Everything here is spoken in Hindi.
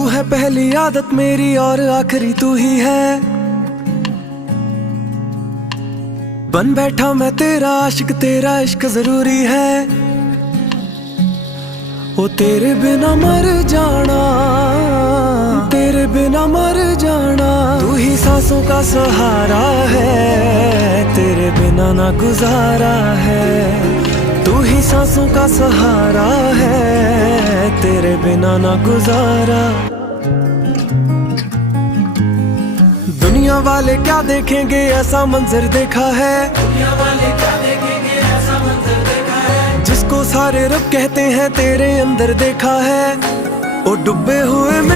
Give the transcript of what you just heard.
तू है पहली आदत मेरी और आखिरी तू ही है। बन बैठा मैं तेरा आशिक, तेरा इश्क जरूरी है। ओ तेरे बिना मर जाना, तेरे बिना मर जाना। तू ही सांसों का सहारा है, तेरे बिना ना गुजारा है। तू ही सांसों का सहारा है, तेरे बिना ना गुजारा। दुनिया वाले क्या देखेंगे ऐसा मंजर देखा है, दुनिया वाले क्या देखेंगे ऐसा मंजर देखा है। जिसको सारे रब कहते हैं तेरे अंदर देखा है। ओ डूबे हुए में